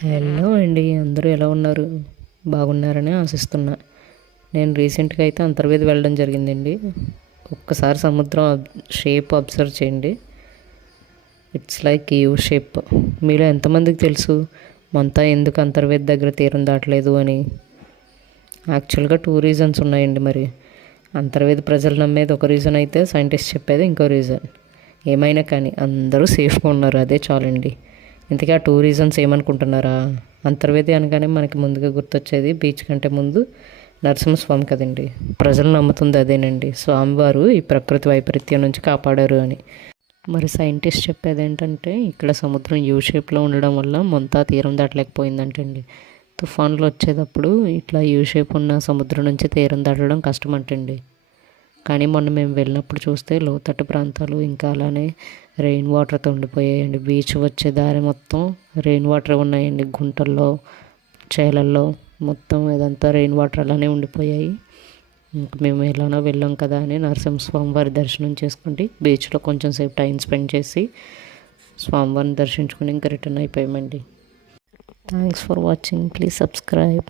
Hello అండి, అందరూ ఎలా ఉన్నారు? బాగున్నారని ఆశిస్తున్నా. నేను రీసెంట్గా అయితే అంతర్వేది వెళ్ళడం జరిగిందండి. ఒక్కసారి సముద్రం షేప్ అబ్జర్వ్ చేయండి. It's like U shape. మీలో ఎంతమందికి తెలుసు మొంతా ఎందుకు అంతర్వేది దగ్గర తీరం దాటలేదు అని? యాక్చువల్గా 2 రీజన్స్ ఉన్నాయండి. మరి అంతర్వేది ప్రజలు నమ్మేది ఒక రీజన్ అయితే సైంటిస్ట్ చెప్పేది ఇంకో రీజన్. ఏమైనా కానీ అందరూ సేఫ్గా ఉన్నారు, అదే చాలండి. ఇంతకీ ఆ 2 రీజన్స్ ఏమనుకుంటున్నారా? అంతర్వేది అనగానే మనకి ముందుగా గుర్తొచ్చేది బీచ్ కంటే ముందు నరసింహస్వామి కదండి. ప్రజలు నమ్ముతుంది అదేనండి, స్వామివారు ఈ ప్రకృతి వైపరీత్యం నుంచి కాపాడారు అని. మరి సైంటిస్ట్ చెప్పేది ఏంటంటే ఇక్కడ సముద్రం యూ షేప్లో ఉండడం వల్ల మొంతా తీరం దాటలేకపోయిందంటండి. తుఫాన్లు వచ్చేటప్పుడు ఇట్లా యూ షేప్ ఉన్న సముద్రం నుంచి తీరం దాటడం కష్టమంటండి. కానీ మొన్న మేము వెళ్ళినప్పుడు చూస్తే లోతట్టు ప్రాంతాలు ఇంకా అలానే రెయిన్ వాటర్తో ఉండిపోయాయండి. బీచ్ వచ్చే దారి మొత్తం రెయిన్ వాటర్ ఉన్నాయండి. గుంటల్లో, చేలల్లో మొత్తం ఇదంతా రెయిన్ వాటర్ అలానే ఉండిపోయాయి. ఇంక మేము ఎలానో వెళ్ళాం కదా అని నరసింహస్వామి వారి దర్శనం చేసుకుంటే బీచ్లో కొంచెం సేపు టైం స్పెండ్ చేసి స్వామివారిని దర్శించుకుని ఇంకా రిటర్న్ అయిపోయామండి. Thanks for watching. Please subscribe.